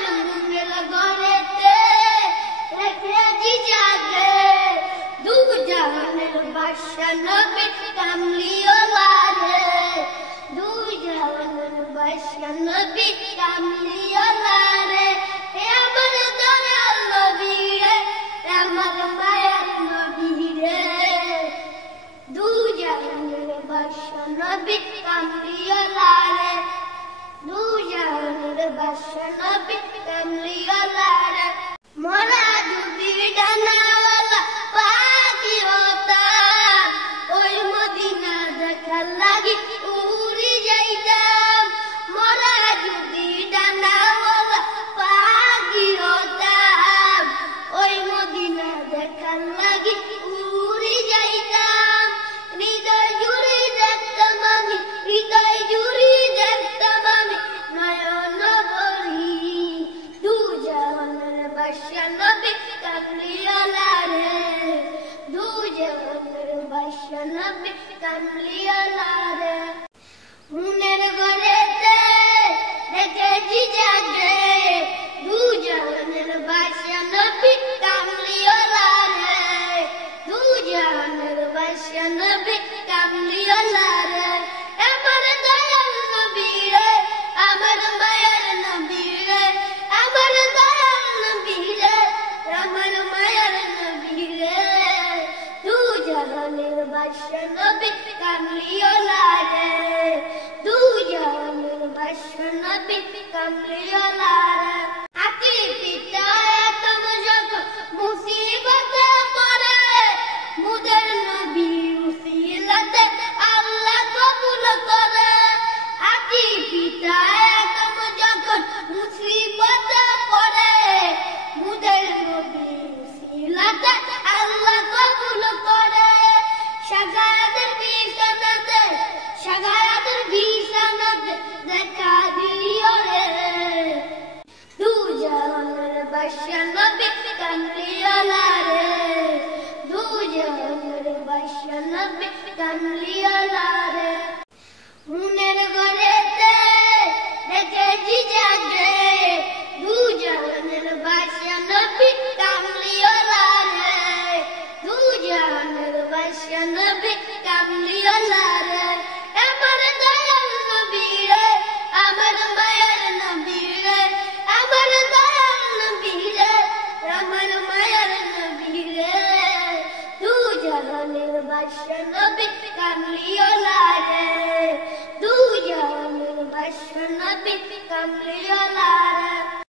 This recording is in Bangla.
আমার মনের ঘরেতে রেখেছি জাগে দু জাহানের বাদশা নবী কামলিওয়ালা রে দু জাহানের বাদশা নবী কামলিওয়ালা রে আমার দয়াল নবী রে আমার মায়ার নবী রে দু জাহানের বাদশা নবী কামলিওয়ালা রে দু জাহানের বাদশা নবী কামলিওয়ালা রে মোরা যদি ডানাওয়ালা পাখি হতাম ওই মদিনা দেখার লাগি উড়ে যাইতাম মোরা যদি ডানাওয়ালা পাখি হতাম ওই মদিনা দেখার লাগি উড়ে যাইতাম হৃদয় জুড়ে দেখতাম আমি হৃদয় জুড়ে দেখতাম আমি নয়ন ভরি দু জাহানের বাদশা নবী কামলিওয়ালা রে দু জাহানের বাদশা নবী কামলিওয়ালা রে মনের ঘরেতে রেখেছি জাগে দু জাহানের বাদশা নবী কামলিওয়ালা রে দু জাহানের বাদশা নবী কামলিওয়ালা রে আমার দয়াল নবী রে আমার মায়ার নবী রে আমার দয়াল নবী রে আমার মায়ার নবী রে দু জাহানের বাদশা নবী কামলিওয়ালা রে দু জাহানের বাদশা নবী কামলিওয়ালা রে আতি পিতা এতম যখন মুসিবতে পড়ে মুদের নবী উসিলাতে আল্লাহ কবুল করে আতি পিতা এতম যখন মুসিবতে পড়ে মুদের নবী উসিলাতে আল্লাহ কবুল করে শাগায়াতের বিছানাতে দেখা দিও রে দু জাহানের বাদশা নবী কামলিওয়ালা রে দু জাহানের বাদশা নবী কামলিওয়ালা রে মনের ঘরেতে রেখেছি জাগে দু জাহানের বাদশা নবী কামলিওয়ালা রে দু জাহানের বাদশা নবী কামলিওয়ালা রে আমার দয়াল নবী রে আমার মায়ার নবী রে আমার দয়াল নবী রে আমার মায়ার নবী রে দু জাহানের বাদশা নবী কামলিওয়ালা রে দু জাহানের বাদশা নবী কামলিওয়ালা রে